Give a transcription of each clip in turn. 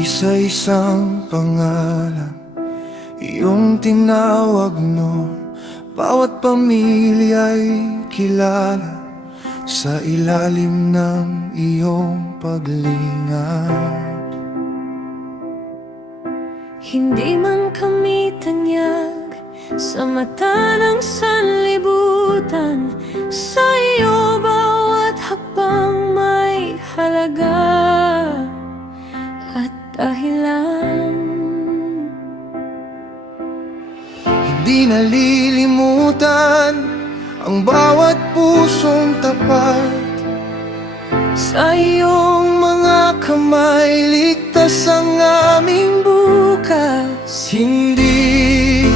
Isa-isang pangalan iyong tinawag noon. Bawat pamilya'y kilala sa ilalim ng iyong paglingat. Hindi man kami tanyag sa mata ng sanlibutan, sa iyo bawat hakbang may halaga at dahilan. Hindi nalilimutan ang bawat pusong tapat. Sa iyong mga kamay ligtas ang aming bukas. Hindi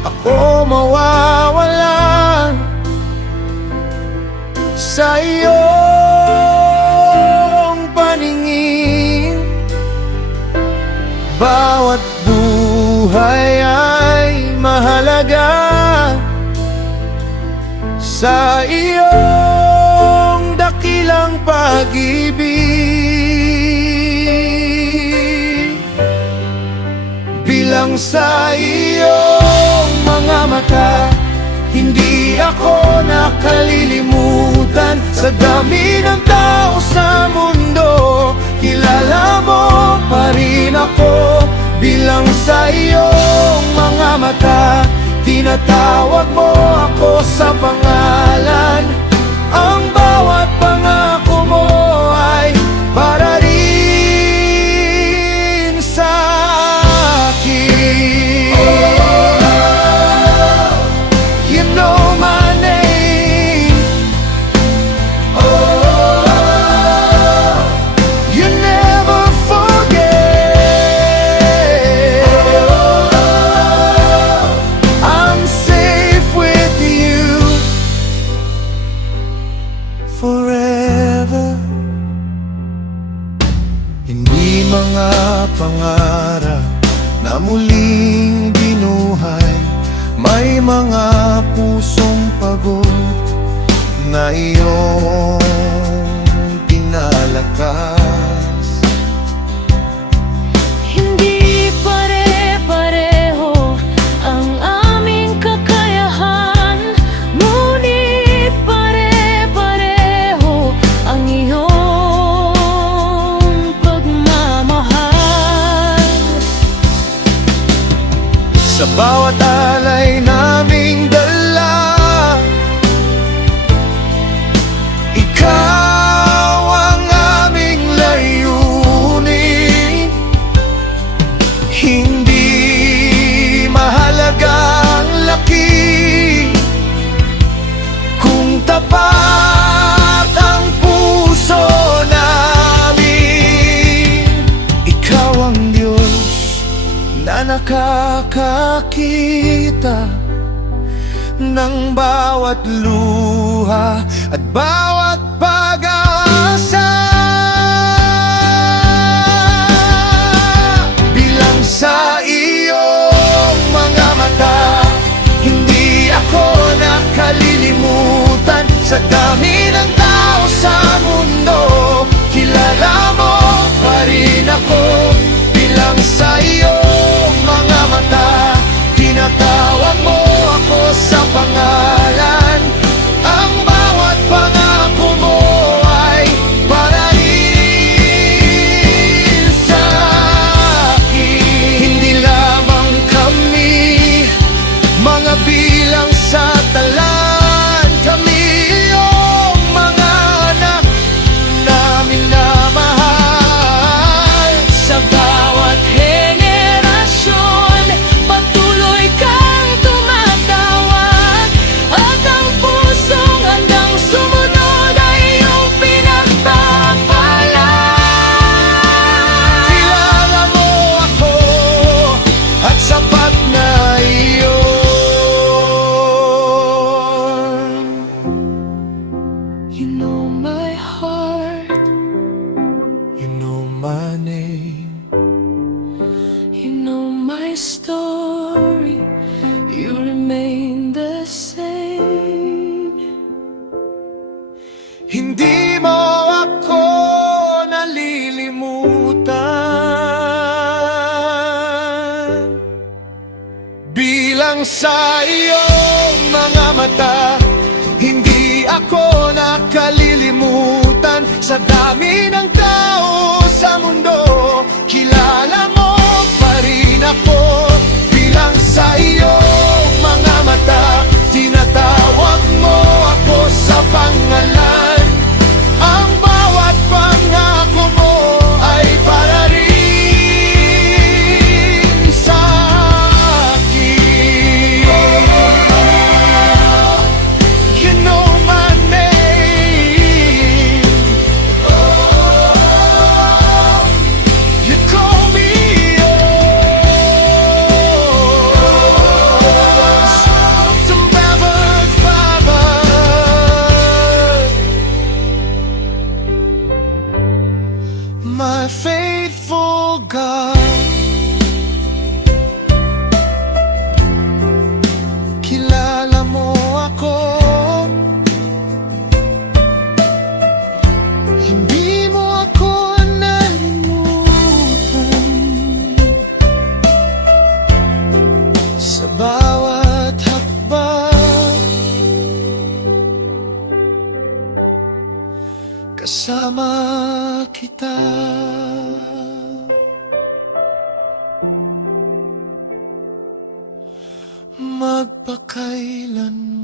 ako mawawala sa iyong paningin. Bawat buhay ay mahalaga sa iyong dakilang pag-ibig. Bilang sa iyong mga mata, hindi ako nakalilimutan. Sa dami ng tao sa mundo, kilala mo pa rin ako. Bilang sa iyong mga mata, tinatawag mo ako sa pangalan. Ang bawat pangako mo ay para rin sa akin. You know my name. You never forget. I'm safe with you forever. Hindi mga pangarap na muling binuhay, may mga pusong pagod na iyong pinalakas. Hindi pare-pareho ang aming kakayahan, ngunit pare-pareho ang iyong pagmamahal. Sa bawat alay naming dala, ikaw ang aming layunin. Hindi mahalaga ang laki kung tapat ang puso namin. Ikaw ang Diyos na nakakakita ng bawat luha at bawat pag-asa. Bilang sa iyong mga mata, hindi ako nakalilimutan. Sa dami ng tao sa mundo, kilala mo pa rin ako. Bilang sa iyong mga mata, tinatawag mo ako sa pangalan. Ang bawat pangako mo ay para rin sa akin. Hindi lamang kami mga bilang sa talan, kami iyong mga anak namin na mahal. Sa bawat henerasyon, patuloy kang tumatawag, at ang pusong handang sumunod ay iyong pinagpapala. Kilala mo ako at sapat na iyon. You know my heart, you know my name, you know my story, you remain the same. Hindi mo ako nalilimutan. bilang sa iyong mga mata. Hindi ako nakalilimutan sa dami ng tao sa mundo. Kilala mo pa rin ako bilang sa iyong mga mata. Tinatawag mo ako sa pangalan. Ang bawat pangako mo ay para rin sa akin. You know my name. You call me yours. Sumabog, Baba. My faithful God, kilala mo ako. Hindi mo ako nalimutan sa bawat hakbang. Kasama kita. Magpakailanman.